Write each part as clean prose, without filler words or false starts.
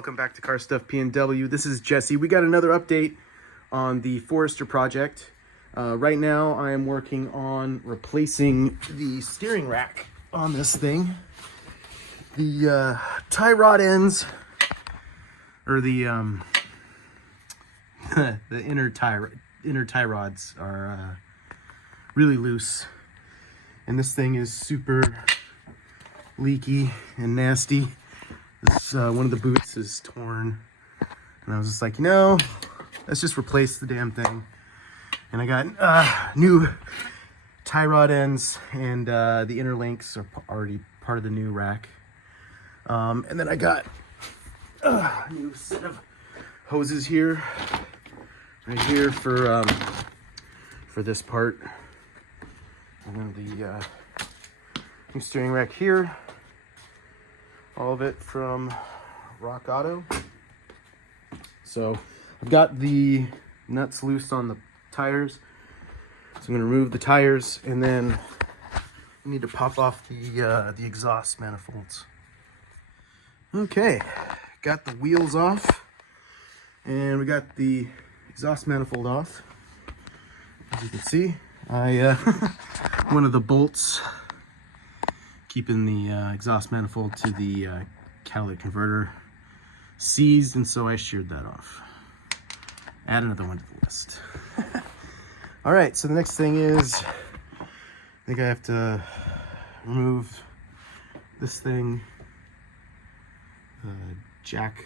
welcome back to Car Stuff P&W. This is Jesse. We got another update on the Forester project. Right now I am working on replacing the steering rack on this thing. The tie rod ends, or the the inner tie rods are really loose, and this thing is super leaky and nasty. This one of the boots is torn, and I was just like, you know, let's just replace the damn thing. And I got new tie rod ends, and the inner links are already part of the new rack. And then I got a new set of hoses here, right here for this part, and then the new steering rack here. All of it from Rock Auto. So I've got the nuts loose on the tires, so I'm going to remove the tires, and then I need to pop off the exhaust manifolds. Okay, got the wheels off, and we got the exhaust manifold off. As you can see, I one of the bolts keeping the exhaust manifold to the catalytic converter seized, and so I sheared that off. Add another one to the list. All right, so the next thing is, I think I have to remove this thing, jack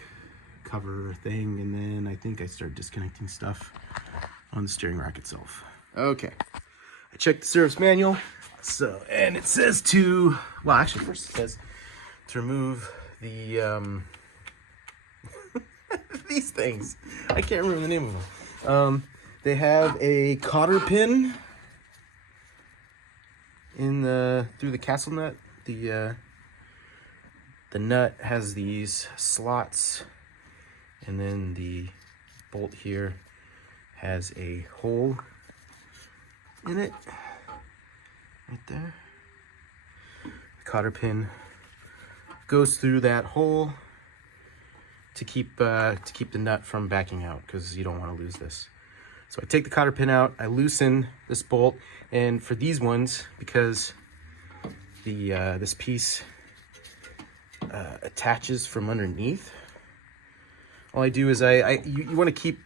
cover thing, and then I think I start disconnecting stuff on the steering rack itself. Okay, I checked the service manual. So, and it says to, well, actually first it says to remove the, these things. I can't remember the name of them. They have a cotter pin in through the castle nut. The nut has these slots, and then the bolt here has a hole in it. Right there. The cotter pin goes through that hole to keep the nut from backing out, because you don't want to lose this. So I take the cotter pin out, I loosen this bolt, and for these ones, because the this piece attaches from underneath, all I do is you want to keep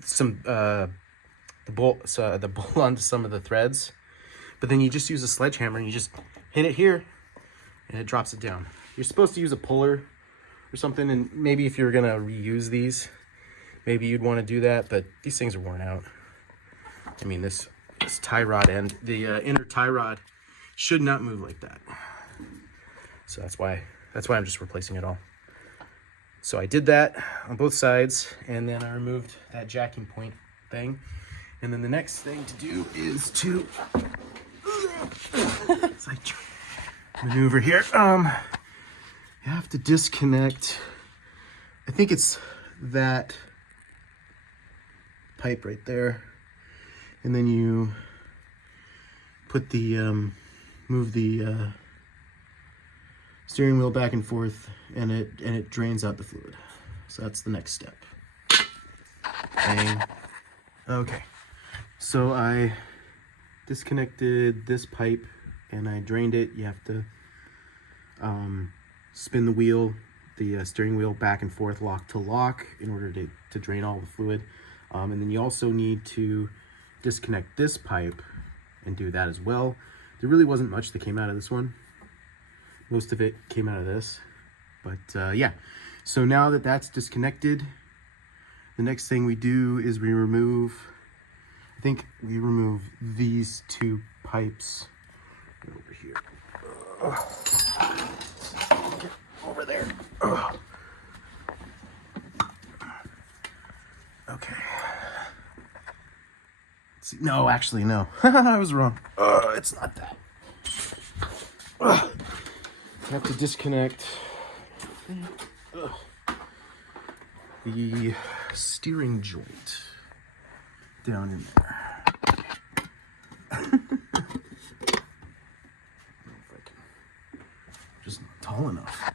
some the bolt onto some of the threads. But then you just use a sledgehammer and you just hit it here, and it drops it down. You're supposed to use a puller or something, and maybe if you're gonna reuse these, maybe you'd want to do that, but these things are worn out. I mean, this tie rod end, the inner tie rod should not move like that. So that's why I'm just replacing it all. So I did that on both sides, and then I removed that jacking point thing. And then the next thing to do is to it's like maneuver here. You have to disconnect, I think it's that pipe right there, and then you put the move the steering wheel back and forth, and it drains out the fluid. So that's the next step. Okay, so I disconnected this pipe and I drained it. You have to spin the wheel, the steering wheel back and forth, lock to lock, in order to drain all the fluid. And then you also need to disconnect this pipe and do that as well. There really wasn't much that came out of this one. Most of it came out of this. But yeah, so now that that's disconnected, the next thing we do is we remove, I think we remove these two pipes over here. Get over there. Okay. See, no, actually, no. I was wrong. It's not that. You have to disconnect the steering joint down in there. Just not tall enough.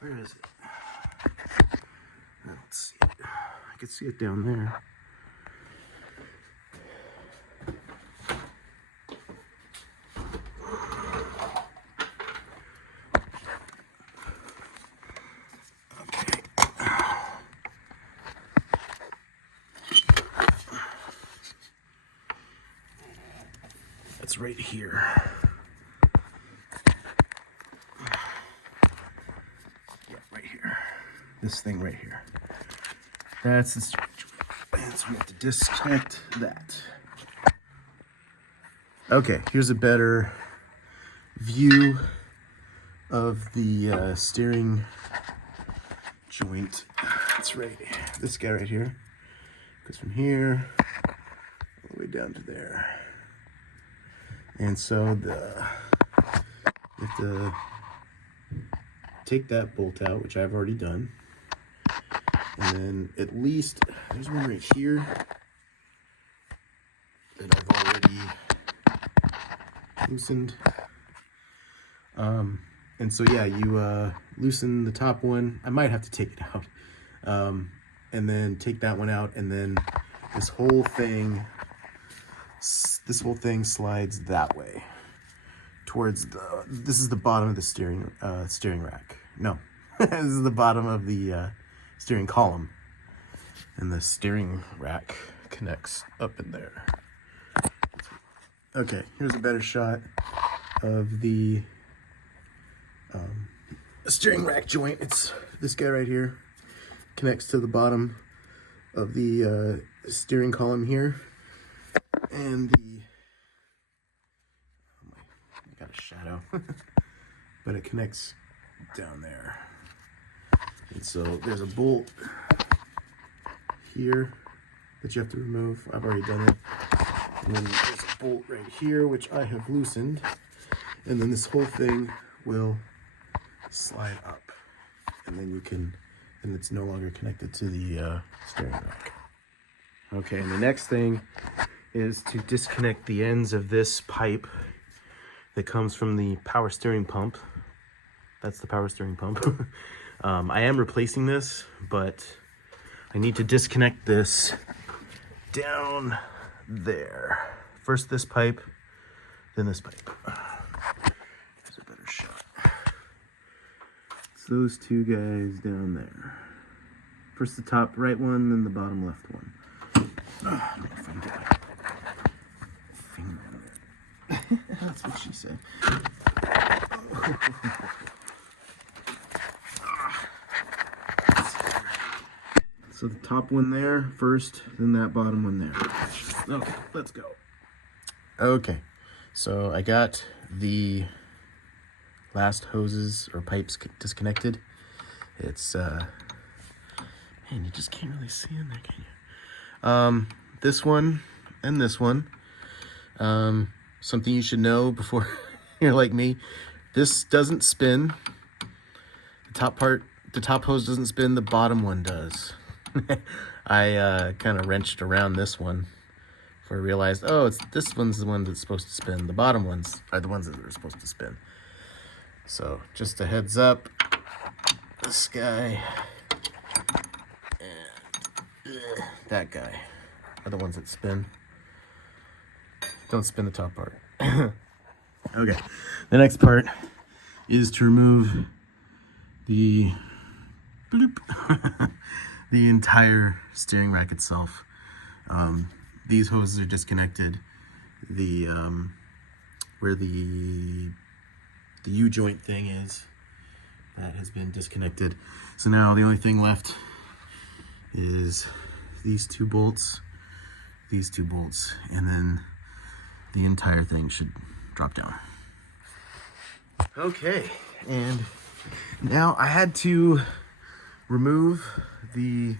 Where is it? I don't see it. I can see it down there. It's right here. Yeah, right here. This thing right here. That's the storage joint. So we have to disconnect that. Okay, here's a better view of the steering joint. That's right. This guy right here goes from here all the way down to there. And so you have to take that bolt out, which I've already done. And then at least, there's one right here that I've already loosened. And so yeah, you loosen the top one. I might have to take it out. And then take that one out, and then this whole thing slides that way towards this is the bottom of the steering rack. No, this is the bottom of the steering column, and the steering rack connects up in there. Okay, here's a better shot of the steering rack joint. It's this guy right here, connects to the bottom of the steering column here, and I got a shadow, but it connects down there. And so there's a bolt here that you have to remove. I've already done it. And then there's a bolt right here, which I have loosened. And then this whole thing will slide up. And then it's no longer connected to the steering rack. Okay, and the next thing is to disconnect the ends of this pipe that comes from the power steering pump. That's the power steering pump. I am replacing this, but I need to disconnect this down there. First this pipe, then this pipe. There's a better shot. It's those two guys down there. First the top right one, then the bottom left one. I don't know if I can get my finger in there. That's what she said. So the top one there first, then that bottom one there. Okay, let's go. Okay, so I got the last hoses or pipes disconnected. It's, man, you just can't really see in there, can you? This one and this one. Something you should know before you're like me. This doesn't spin. The top hose doesn't spin, the bottom one does. I kind of wrenched around this one before I realized, oh, this one's the one that's supposed to spin. The bottom ones are the ones that are supposed to spin. So just a heads up, this guy and that guy are the ones that spin. Don't spin the top part. Okay, the next part is to remove the the entire steering rack itself. These hoses are disconnected. The where the U-joint thing is, that has been disconnected. So now the only thing left is these two bolts, and then the entire thing should drop down. Okay, and now I had to remove the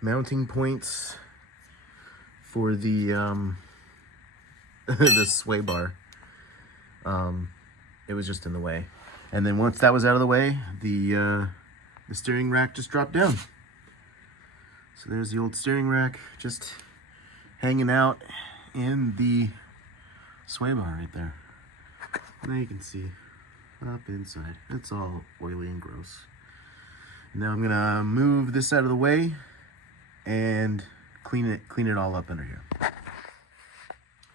mounting points for the the sway bar. It was just in the way, and then once that was out of the way, the steering rack just dropped down. So there's the old steering rack just hanging out in the sway bar right there. Now you can see up inside. It's all oily and gross. Now I'm gonna move this out of the way and clean it all up under here.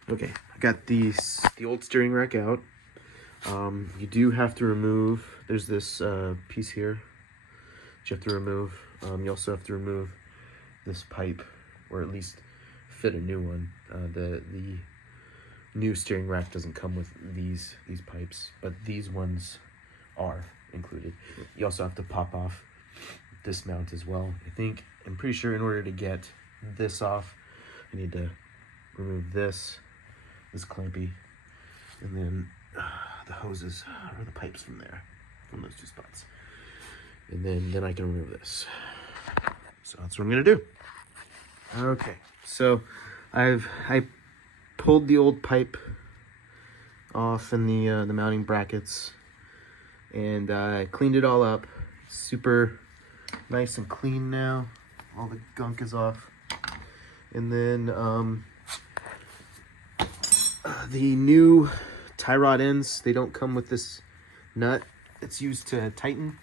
Okay, I got the old steering rack out. You do have to remove, there's this piece here that you have to remove. You also have to remove this pipe, or at least fit a new one. The new steering rack doesn't come with these pipes, but these ones are included. You also have to pop off this mount as well. I'm pretty sure in order to get this off, I need to remove this clampy, and then the hoses or the pipes from those two spots, and then I can remove this. So that's what I'm gonna do. Okay, so I pulled the old pipe off in the mounting brackets, and I cleaned it all up. Super nice and clean now. All the gunk is off. And then the new tie rod ends, they don't come with this nut. It's used to tighten.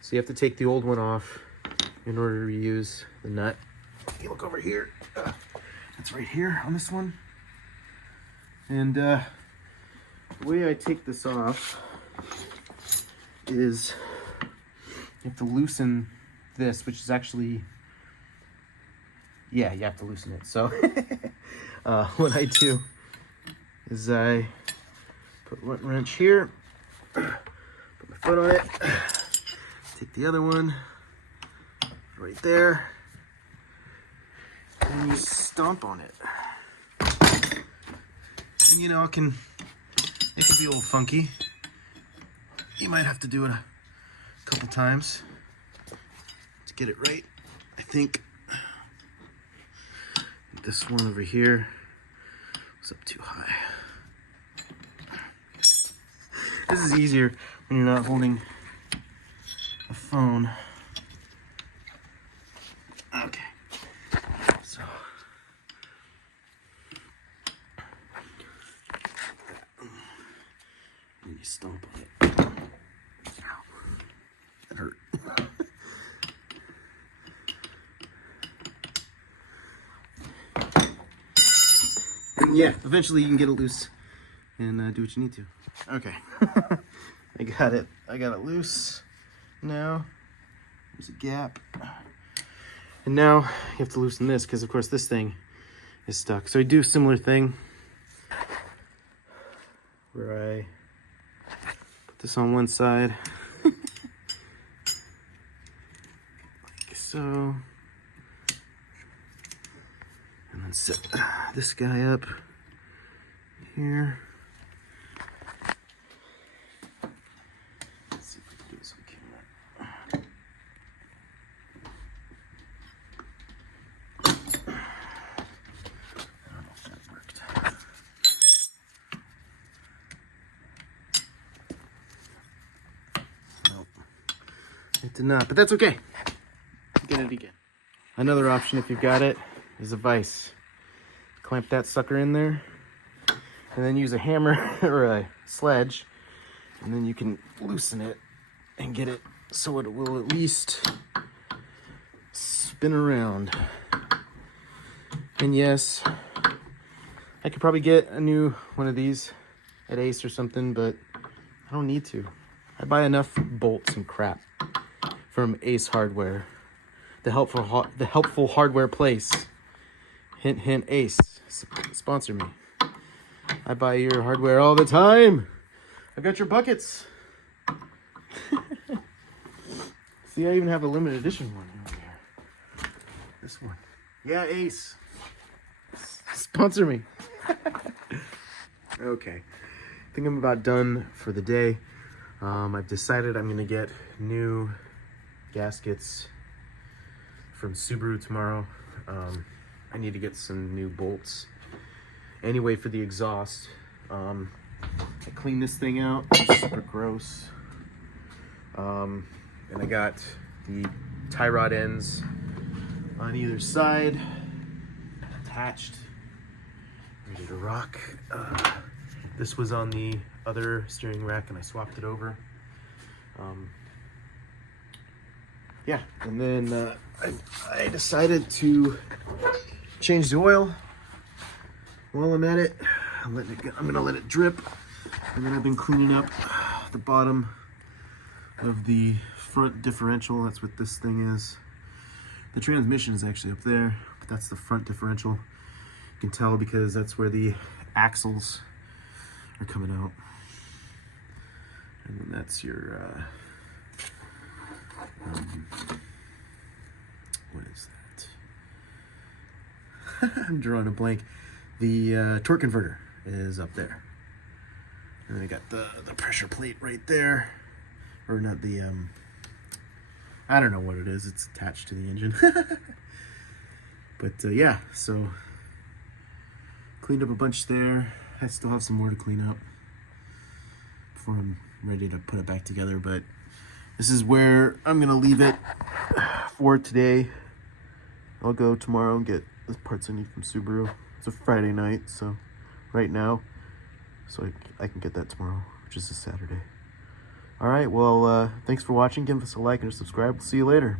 So you have to take the old one off in order to reuse the nut. You look over here. It's right here on this one. And the way I take this off is you have to loosen this, which is actually, yeah, you have to loosen it. So what I do is I put one wrench here, put my foot on it, take the other one right there, and you stomp on it. And you know, it can be a little funky. You might have to do it a couple times to get it right. I think this one over here was up too high. This is easier when you're not holding a phone. Okay. So and you stomp on it. Ow. That hurt. And yeah, eventually you can get it loose and do what you need to. Okay. I got it loose now. There's a gap. And now you have to loosen this because of course this thing is stuck. So I do a similar thing where I put this on one side like so, and then set this guy up here. Let's see if we can do this on camera. I don't know if that worked. Nope, it did not, but that's okay. Get it again. Another option, if you've got it, is a vise. Clamp that sucker in there, and then use a hammer or a sledge, and then you can loosen it and get it so it will at least spin around. And yes, I could probably get a new one of these at Ace or something, but I don't need to. I buy enough bolts and crap from Ace Hardware, the helpful hardware place. Hint, hint, Ace, sponsor me. I buy your hardware all the time. I got your buckets. See, I even have a limited edition one over here. This one. Yeah, Ace. Sponsor me. Okay. I think I'm about done for the day. I've decided I'm going to get new gaskets from Subaru tomorrow. I need to get some new bolts. Anyway, for the exhaust, I cleaned this thing out. It's super gross. And I got the tie rod ends on either side attached, ready to rock. This was on the other steering rack and I swapped it over. yeah, and then I decided to change the oil while I'm at it. I'm gonna let it drip, and then I've been cleaning up the bottom of the front differential. That's what this thing is. The transmission is actually up there, but that's the front differential. You can tell because that's where the axles are coming out. And then that's your, what is that? I'm drawing a blank. The torque converter is up there. And then I got the pressure plate right there. Or not the, I don't know what it is. It's attached to the engine. But yeah, so cleaned up a bunch there. I still have some more to clean up before I'm ready to put it back together. But this is where I'm gonna leave it for today. I'll go tomorrow and get the parts I need from Subaru. It's a Friday night, so right now, so I can get that tomorrow, which is a Saturday. All right, well, thanks for watching. Give us a like and a subscribe. We'll see you later.